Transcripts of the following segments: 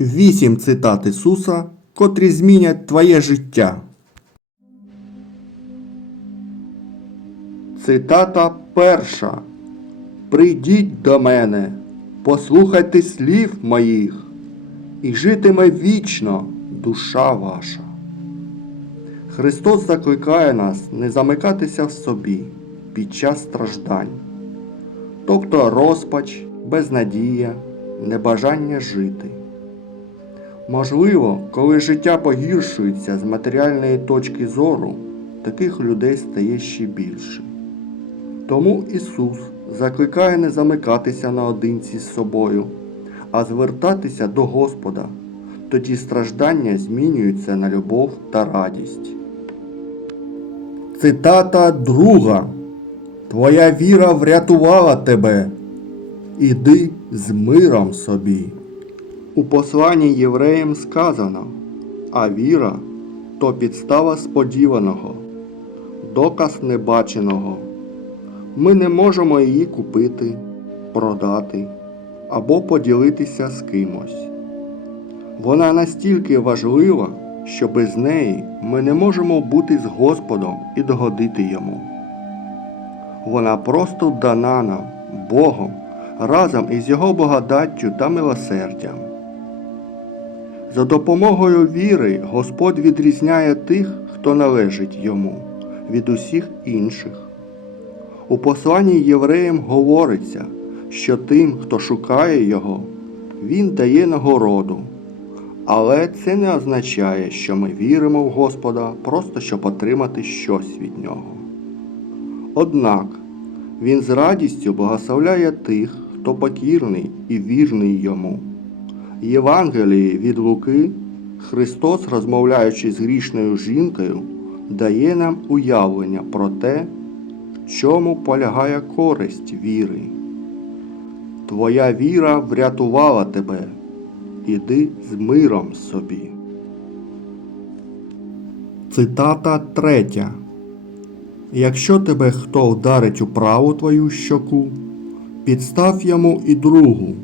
Вісім цитат Ісуса, котрі змінять твоє життя. Цитата перша. Прийдіть до мене, послухайте слів моїх, і житиме вічно душа ваша. Христос закликає нас не замикатися в собі під час страждань, тобто розпач, безнадія, небажання жити. Можливо, коли життя погіршується з матеріальної точки зору, таких людей стає ще більше. Тому Ісус закликає не замикатися наодинці з собою, а звертатися до Господа. Тоді страждання змінюються на любов та радість. Цитата друга. Твоя віра врятувала тебе. Іди з миром собі. У посланні євреям сказано, а віра то підстава сподіваного, доказ небаченого. Ми не можемо її купити, продати або поділитися з кимось. Вона настільки важлива, що без неї ми не можемо бути з Господом і догодити йому. Вона просто дана нам Богом разом із Його благодаттю та милосердям. За допомогою віри Господь відрізняє тих, хто належить йому, від усіх інших. У посланні євреям говориться, що тим, хто шукає його, він дає нагороду. Але це не означає, що ми віримо в Господа просто щоб отримати щось від нього. Однак він з радістю благословляє тих, хто покірний і вірний йому. Євангелії від Луки Христос, розмовляючи з грішною жінкою, дає нам уявлення про те, в чому полягає користь віри. Твоя віра врятувала тебе. Іди з миром собі. Цитата третя. Якщо тебе хто вдарить у праву твою щоку, підстав йому і другу.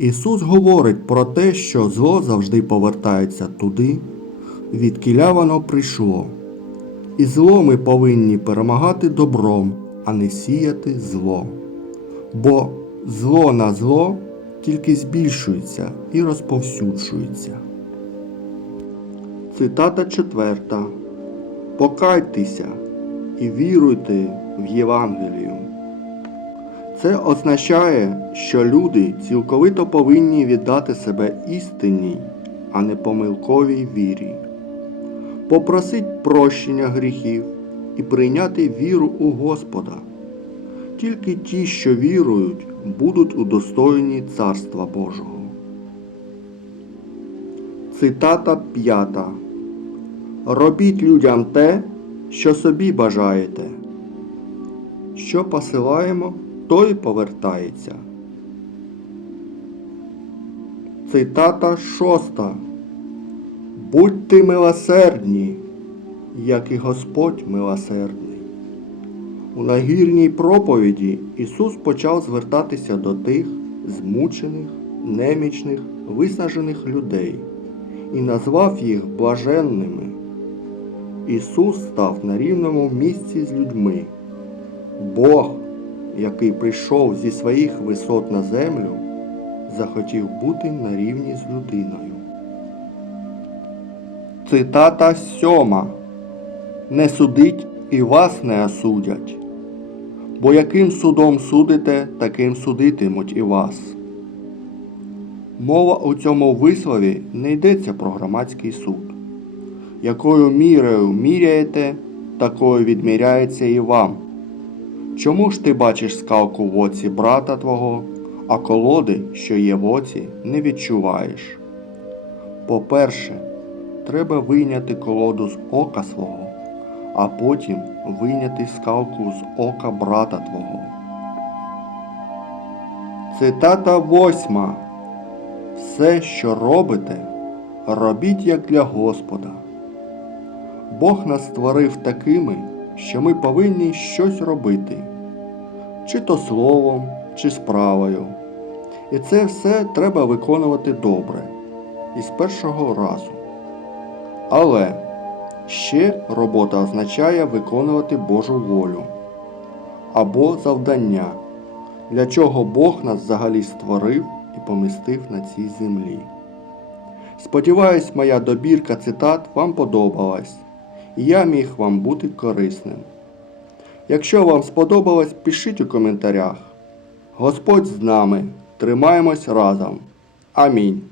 Ісус говорить про те, що зло завжди повертається туди, відкіля воно прийшло. І зло ми повинні перемагати добром, а не сіяти зло. Бо зло на зло тільки збільшується і розповсюджується. Цитата четверта. Покайтеся і віруйте в Євангелію. Це означає, що люди цілковито повинні віддати себе істинній, а не помилковій вірі, попросить прощення гріхів і прийняти віру у Господа. Тільки ті, що вірують, будуть удостоєні Царства Божого. Цитата п'ята. Робіть людям те, що собі бажаєте. Що посилаємо, то й повертається. Цитата шоста. Будьте милосердні, як і Господь милосердний. У нагірній проповіді Ісус почав звертатися до тих змучених, немічних, виснажених людей і назвав їх блаженними. Ісус став на рівному місці з людьми. Бог, який прийшов зі своїх висот на землю, захотів бути на рівні з людиною. Цитата сьома. Не судить і вас не осудять. Бо яким судом судите, таким судитимуть і вас. Мова у цьому вислові не йдеться про громадський суд. Якою мірою міряєте, такою відміряється і вам. Чому ж ти бачиш скалку в оці брата твого, а колоди, що є в оці, не відчуваєш? По-перше, треба вийняти колоду з ока свого а потім вийняти скалку з ока брата твого. Цитата восьма. Все, що робите, робіть як для Господа. Бог нас створив такими, що ми повинні щось робити, чи то словом, чи справою. І це все треба виконувати добре. із першого разу. Але ще робота означає виконувати Божу волю або завдання, для чого Бог нас взагалі створив і помістив на цій землі. Сподіваюсь, моя добірка цитат вам подобалась, і я міг вам бути корисним. Якщо вам сподобалось, пишіть у коментарях. Господь з нами, тримаємось разом. Амінь.